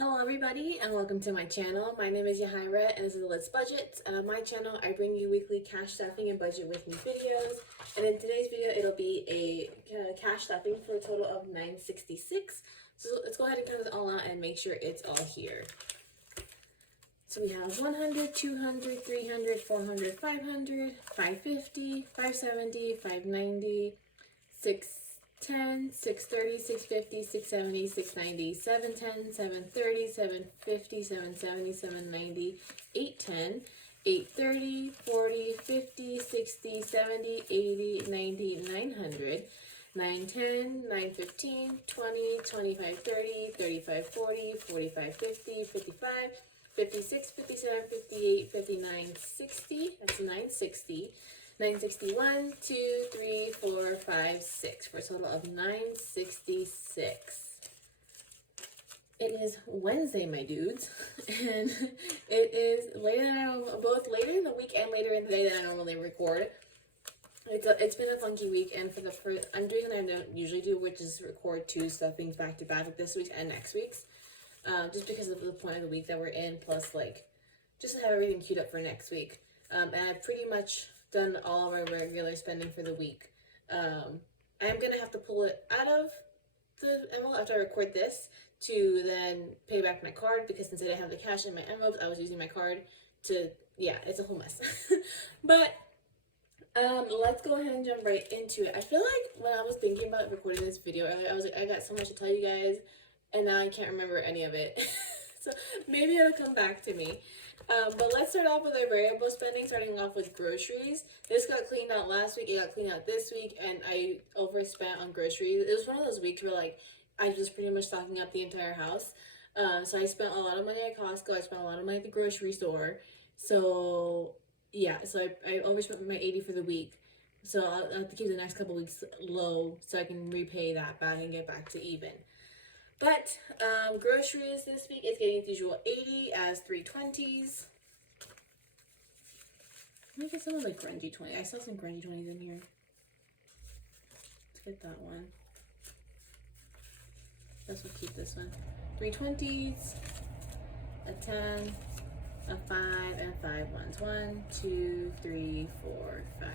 Hello everybody and welcome to my channel. My name is Yahaira and this is Let's Budget. And on my channel I bring you weekly cash stuffing and budget with me videos. And in today's video it'll be a cash stuffing for a total of $9.66. So let's go ahead and count it all out and make sure it's all here. So we have 100, 200, 300, 400, 500, 550, 570, 590, 610, 630, 650, 670, 690, 710, 730, 750, 770, 790, 810, 830, 40, 50, 60, 70, 80, 90, 900, 910, 915, 20, 25, 30, 35, 40, 45, 50, 55, 56, 57, 58, 59, 60. That's 960. 961, 2, 3, 4, 5, 6 for a total of 966. It is Wednesday, my dudes, and it is later than both later in the week and later in the day than I normally record. It's been a funky week, and I'm doing what I don't usually do, which is record two stuffings back to back, like this week's and next week's, just because of the point of the week that we're in, plus like just to have everything queued up for next week. And I've pretty much done all of my regular spending for the week. I'm gonna have to pull it out of the envelope after I record this to then pay back my card, because since I didn't have the cash in my envelopes, I was using my card to, yeah, it's a whole mess. But let's go ahead and jump right into it. I feel like when I was thinking about recording this video, I was like, I got so much to tell you guys, and now I can't remember any of it. So maybe it'll come back to me. But let's start off with our variable spending, starting off with groceries. This got cleaned out last week, it got cleaned out this week, and I overspent on groceries. It was one of those weeks where like I was pretty much stocking up the entire house. So I spent a lot of money at Costco, I spent a lot of money at the grocery store. So yeah, so I overspent my 80 for the week. So I'll have to keep the next couple weeks low so I can repay that back and get back to even. But groceries this week is getting its usual 80 as 320s. Let me get some of the grungy 20. I saw some grungy 20s in here. Let's get that one. Let's keep this one. 320s, a 10, a 5, and 5 ones. 1, 2, 3, 4, 5.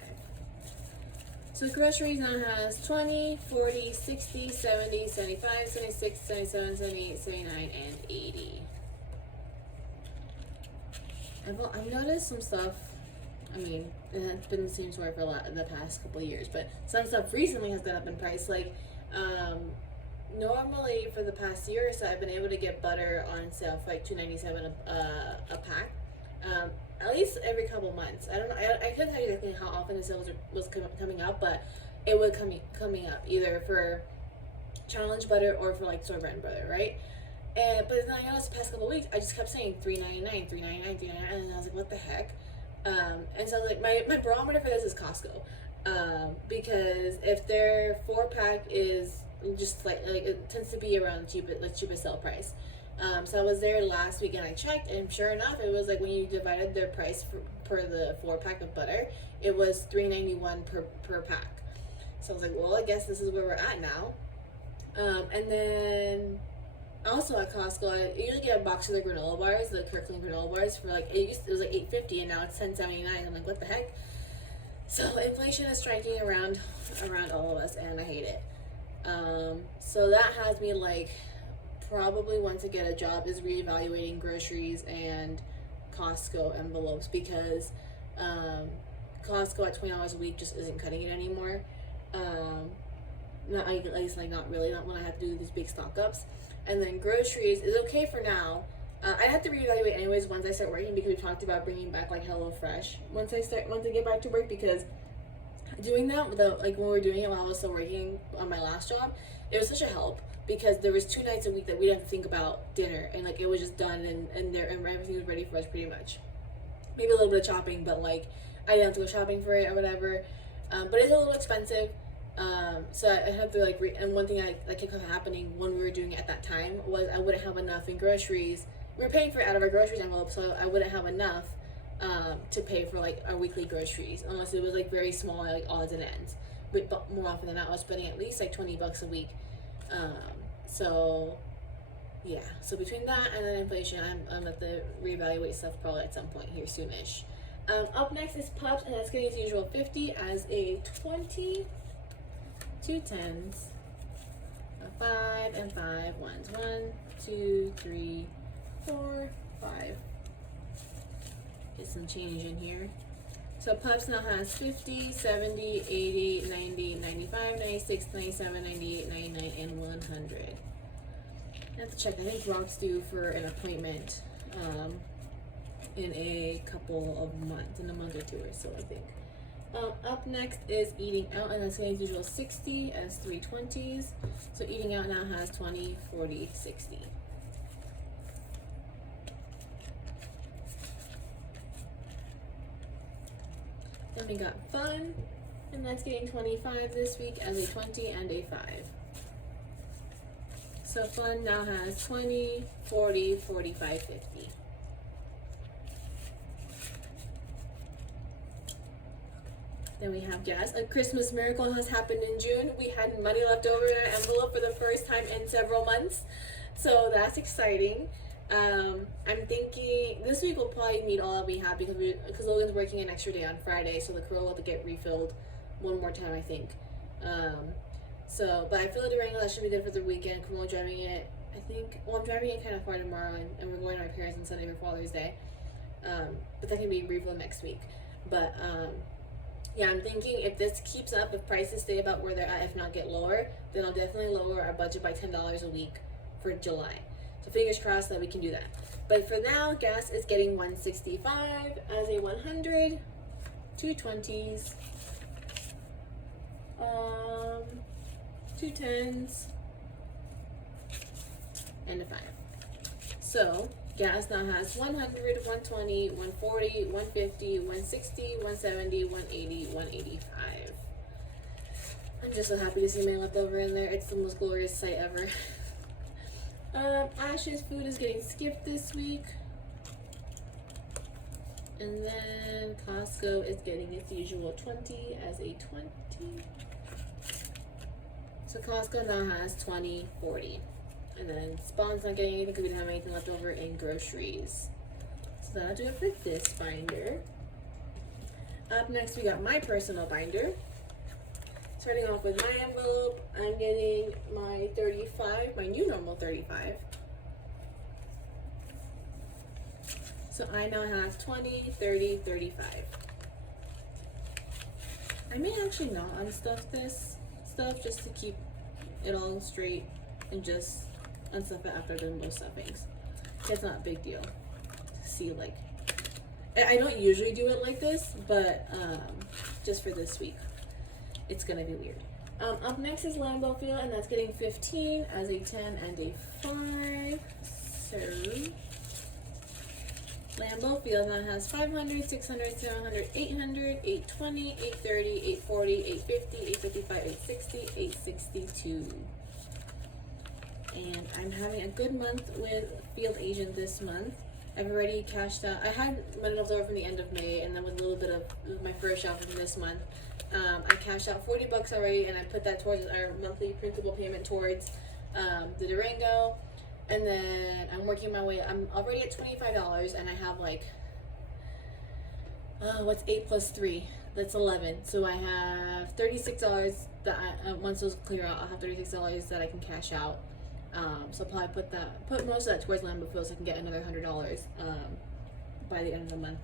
So groceries now has 20, 40, 60, 70, 75, 76, 77, 78, 79, and 80. I've noticed some stuff. I mean, it's been the same story for the past couple of years, but some stuff recently has gone up in price. Like, normally for the past year or so, I've been able to get butter on sale for like $2.97 a pack. At least every couple months. I don't know. I couldn't tell you exactly how often the sales was coming up, but it was coming up either for challenge butter or for like store brand butter, right? But then I noticed the past couple weeks, I just kept saying $3.99, $3.99, $3.99, and I was like, what the heck? And so like my barometer for this is Costco, because if their 4-pack is just like it tends to be around cheapest sale price. So I was there last week and I checked, and sure enough, it was like when you divided their price per the 4-pack of butter, it was $3.91 per pack. So I was like, well, I guess this is where we're at now. And then also at Costco, I usually get a box of the granola bars, the Kirkland granola bars, for like it was like $8.50 and now it's $10.79. I'm like, what the heck? So inflation is striking around all of us, and I hate it. So that has me like, probably once I get a job, is reevaluating groceries and Costco envelopes, because Costco at $20 a week just isn't cutting it anymore. Not at least like not really, not when I have to do these big stock ups. And then groceries is okay for now. I have to reevaluate anyways once I start working, because we talked about bringing back like HelloFresh once I get back to work, because doing that without like when we were doing it while I was still working on my last job, it was such a help, because there was 2 nights a week that we didn't have to think about dinner, and like it was just done, and everything was ready for us pretty much. Maybe a little bit of chopping, but like I didn't have to go shopping for it or whatever. But it's a little expensive. So I had to like and one thing that kept happening when we were doing it at that time was I wouldn't have enough in groceries. We were paying for it out of our groceries envelope, so I wouldn't have enough to pay for like our weekly groceries, unless it was like very small, like odds and ends. But more often than not, I was spending at least like $20 a week. So yeah, so between that and then inflation, I'm at the reevaluate stuff probably at some point here soonish. Up next is Pups, and that's getting its usual 50 as a 20, 2 tens, a 5 and 5 ones. 1, 2, 3, 4, 5. Get some change in here. So Pups now has 50, 70, 80, 90, 95, 96, 97, 98, 99, and 100. I have to check. I think Rock's due for an appointment in a couple of months, in a month or two or so, I think. Up next is Eating Out, and that's going to usual 60 as 3 20s. So Eating Out now has 20, 40, 60. Then we got Fun, and that's getting 25 this week as a 20 and a 5. So Fun now has 20, 40, 45, 50. Then we have Gas. A Christmas miracle has happened in June. We had money left over in our envelope for the first time in several months. So that's exciting. I'm thinking this week will probably meet all that we have because Logan's working an extra day on Friday, so the crew will have to get refilled one more time, I think. But I feel like the Durango that should be good for the weekend. I'm only driving it, I think. Well, I'm driving it kind of far tomorrow, and we're going to my parents on Sunday for Father's Day. But that can be refilled next week. But yeah, I'm thinking if this keeps up, if prices stay about where they're at, if not get lower, then I'll definitely lower our budget by $10 a week for July. So fingers crossed that we can do that. But for now, Gas is getting 165 as a 100, 2 20s, 2 10s, and a 5. So Gas now has 100, 120, 140, 150, 160, 170, 180, 185. I'm just so happy to see my leftover in there. It's the most glorious sight ever. Ash's food is getting skipped this week. And then Costco is getting its usual 20 as a 20. So Costco now has 20, 40. And then Spawn's not getting anything because we didn't have anything left over in groceries. So that'll do it for this binder. Up next, we got my personal binder. Starting off with my envelope, I'm getting my 35, my new normal 35. So I now have 20, 30, 35. I may actually not unstuff this stuff just to keep it all straight and just unstuff it after doing most stuffings. It's not a big deal to see, like, I don't usually do it like this, but just for this week, it's gonna be weird. Up next is Lambeau Field, and that's getting 15 as a 10 and a 5. So Lambeau Field now has 500, 600, 700, 800, 820, 830, 840, 850, 855, 860, 862. And I'm having a good month with Field Agent this month. I've already cashed out. I had money left over from the end of May, and then with a little bit of my first shop from this month, I cashed out $40 already, and I put that towards our monthly principal payment towards the Durango. And then I'm working my way. I'm already at $25, and I have like what's 8 plus 3? That's 11. So I have $36 that once those clear out, I'll have $36 that I can cash out. So I'll probably put most of that towards Lambeau Field so I can get another $100 by the end of the month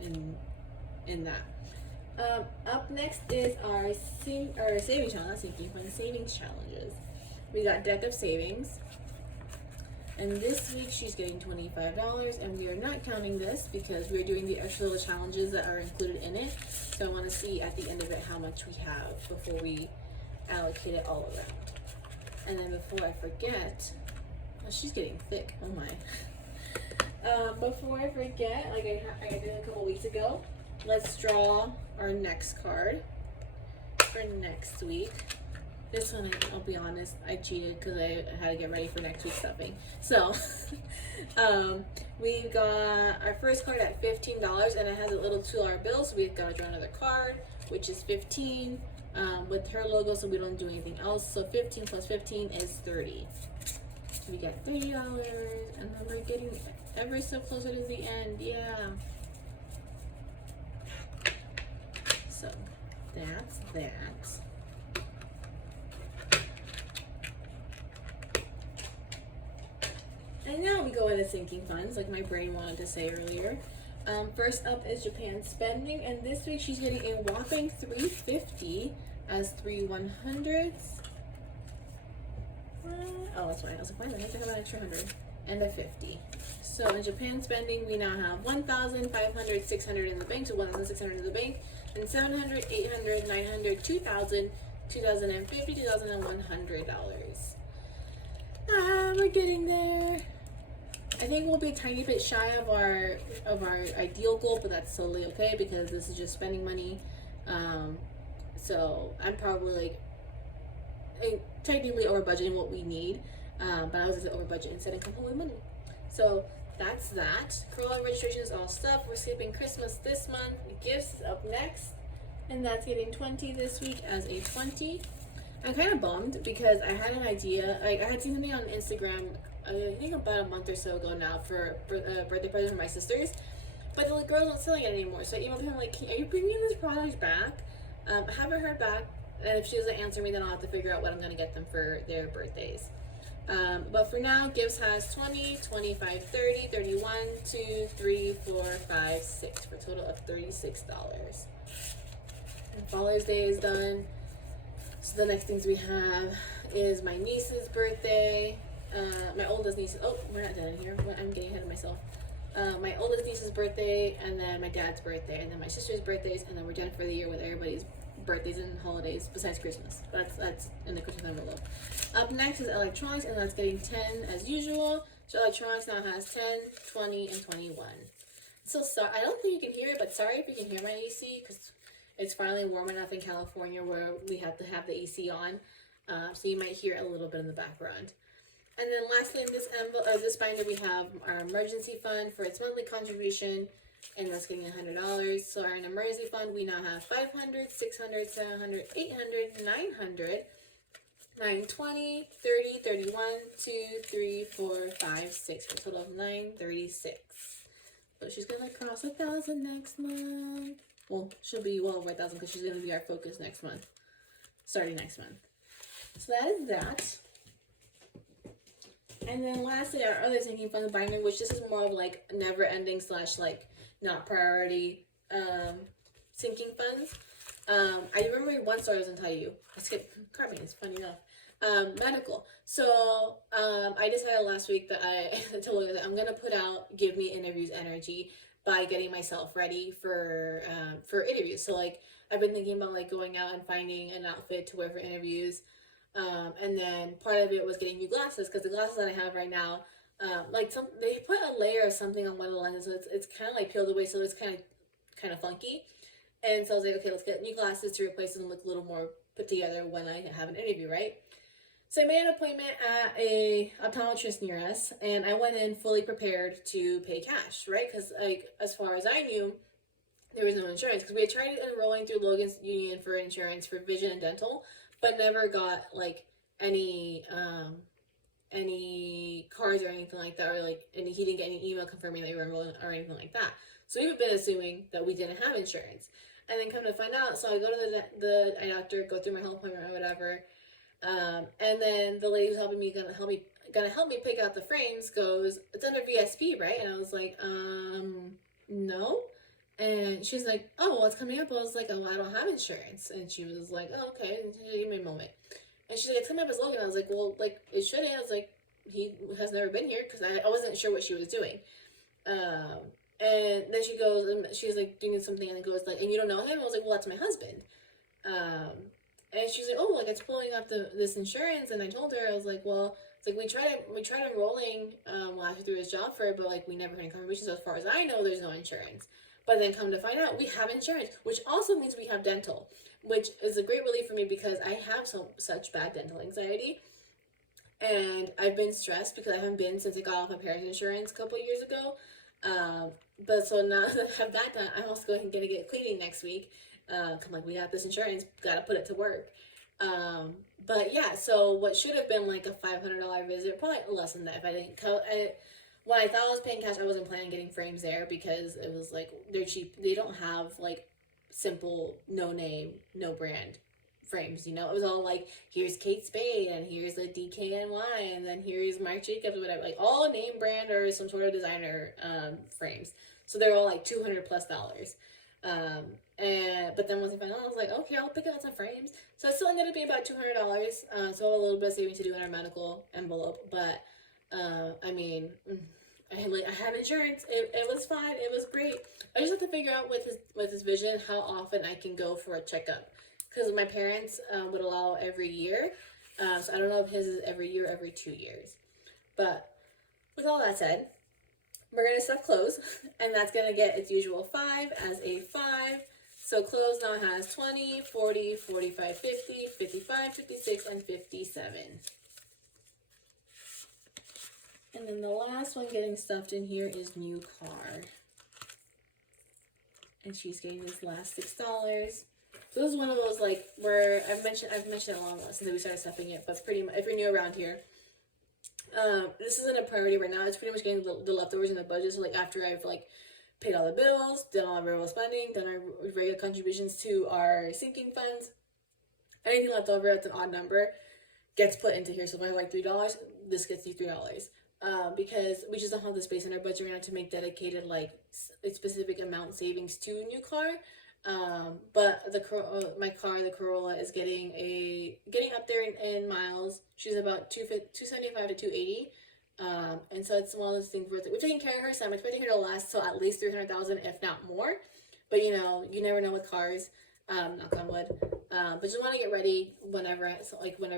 in that. Up next is our savings challenge, not sinking fund, savings challenges. We got Deck of Savings. And this week she's getting $25, and we are not counting this because we're doing the extra little challenges that are included in it. So I want to see at the end of it how much we have before we allocate it all around. And then before I forget, oh, she's getting thick, oh my. Before I forget, like I did a couple weeks ago, let's draw our next card for next week. This one, I'll be honest, I cheated because I had to get ready for next week's stuffing. So, we've got our first card at $15, and it has a little $2 bill, so we've got to draw another card, which is 15, with her logo, so we don't do anything else. So 15 plus 15 is 30. We get $30, and then we're getting ever so closer to the end. Yeah. So that's that. And now we go into sinking funds, like my brain wanted to say earlier. First up is Japan spending, and this week she's getting a whopping $350 as 3 100s. Oh, that's fine. I was like, why did I have an extra 100 and a 50? So in Japan spending, we now have 1,500, 600 in the bank, so 1,600 in the bank, and 700, 800, 900, 2,000, 2,050, 2,100 dollars. We're getting there. I think we'll be a tiny bit shy of our ideal goal, but that's totally okay because this is just spending money. So I'm probably like technically over budgeting what we need, but I was just over budget instead of completely money. So that's that. Corolla registration is all stuff. We're skipping Christmas this month. Gifts is up next, and that's getting 20 this week as a 20. I'm kind of bummed because I had an idea. Like, I had seen something on Instagram, I think about a month or so ago now, for a birthday present for my sisters, but the girls aren't selling it anymore. So I emailed him like, are you bringing this product back? I haven't heard back, and if she doesn't answer me, then I'll have to figure out what I'm going to get them for their birthdays. But for now, Gibbs has 20, 25, 30, 31, 2, 3, 4, 5, 6 for a total of $36. And Father's Day is done. So the next things we have is my niece's birthday. My oldest niece. Oh, we're not done here. I'm getting ahead of myself. My oldest niece's birthday, and then my dad's birthday, and then my sister's birthdays, and then we're done for the year with everybody's birthdays and holidays besides Christmas. That's in the Christmas envelope. Up next is electronics, and that's getting 10 as usual. So electronics now has 10, 20, and 21. So sorry, I don't think you can hear it, but sorry if you can hear my AC because it's finally warm enough in California where we have to have the AC on. So you might hear it a little bit in the background. And then lastly, in this envelope, this binder, we have our emergency fund for its monthly contribution, and that's getting $100. So our emergency fund, we now have 500, 600, 700, 800, 900, 920, 30, 31, 2, 3, 4, 5, 6, for a total of 936. So she's gonna cross 1,000 next month. Well, she'll be well over 1,000 because she's gonna be our focus next month, starting next month. So that is that. And then lastly, our other sinking fund binder, which this is more of like never ending / like not priority sinking funds. I remember one story I was gonna tell you. I skipped carbon, it's funny enough. Medical. So I decided last week that I told her that I'm gonna put out Give Me Interviews energy by getting myself ready for interviews. So like I've been thinking about like going out and finding an outfit to wear for interviews. And then part of it was getting new glasses because the glasses that I have right now, they put a layer of something on one of the lenses, so it's kind of like peeled away, so it's kind of funky. And so I was like, okay, let's get new glasses to replace them and look a little more put together when I have an interview, right? So I made an appointment at a optometrist near us, and I went in fully prepared to pay cash, right? Because like as far as I knew, there was no insurance because we had tried enrolling through Logan's Union for insurance for vision and dental, but never got like any cards or anything like that, or like he didn't get any email confirming that you were enrolling or anything like that. So we've been assuming that we didn't have insurance, and then come to find out. So I go to the eye doctor, go through my health appointment or whatever, and then the lady who's gonna help me pick out the frames goes, it's under VSP, right? And I was like, no. And she's like, oh, well, it's coming up. I was like, oh, well, I don't have insurance. And she was like, oh, okay, give me a moment. And she's like, it's coming up as Logan. I was like, well, like, it shouldn't. I was like, he has never been here because I wasn't sure what she was doing. And then she goes, and she's like doing something, and it goes like, and you don't know him? I was like, well, that's my husband. And she's like, oh, like, it's pulling up this insurance. And I told her, I was like, well, it's like we tried enrolling last year through his job fair, but like we never had any confirmation. So as far as I know, there's no insurance. But then come to find out, we have insurance, which also means we have dental, which is a great relief for me because I have such bad dental anxiety. And I've been stressed because I haven't been since I got off my parents' insurance a couple years ago. But so now that I have that done, I'm also going to get cleaning next week. I'm like, we got this insurance, got to put it to work. But yeah, so what should have been like a $500 visit, probably less than that if I didn't when I thought I was paying cash, I wasn't planning on getting frames there because it was like they're cheap. They don't have like simple, no name, no brand frames. You know, it was all like here's Kate Spade and here's the DKNY and then here's Marc Jacobs or whatever, like all name brand or some sort of designer frames. So they're all like $200+. But then once I found out, I was like, okay, I'll pick out some frames. So it still ended up being about $200. So a little bit of saving to do in our medical envelope, but I mean, I had insurance. It was fine. It was great. I just have to figure out with his vision how often I can go for a checkup because my parents would allow every year. So I don't know if his is every year, or every 2 years. But with all that said, we're gonna stuff clothes, and that's gonna get its usual 5 as a 5. So clothes now has 20, 40, 45, 50, 55, 56, and 57. And then the last one getting stuffed in here is new car. And she's getting this last $6. So this is one of those like where I've mentioned it a long since we started stuffing it, but pretty much if you're new around here, this isn't a priority right now. It's pretty much getting the leftovers in the budget. So like after I've like paid all the bills, done all our variable spending, done our regular contributions to our sinking funds, anything left over that's an odd number gets put into here. So if I have like $3, this gets you $3. Because we just don't have the space in our budget right now to make dedicated like a specific amount savings to a new car. But my car, the Corolla, is getting up there in miles. She's about 275 to 280. And so it's one of those things where we're taking care of her, so I'm expecting her to last till at least 300,000, if not more. But you know, you never know with cars. Knock on wood. But just want to get ready whenever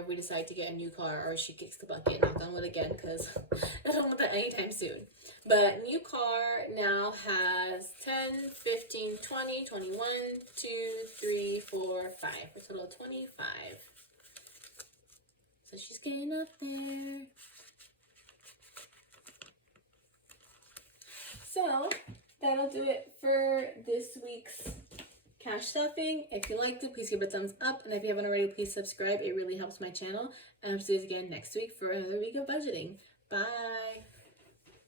we decide to get a new car or she kicks the bucket. Knock on wood again, because I don't want that anytime soon. But new car now has 10, 15, 20, 21, 2, 3, 4, 5. A total of 25. So she's getting up there. So that'll do it for this week's cash stuffing. If you liked it, please give it a thumbs up, and if you haven't already, please subscribe. It really helps my channel, and I'll see you again next week for another week of budgeting. Bye.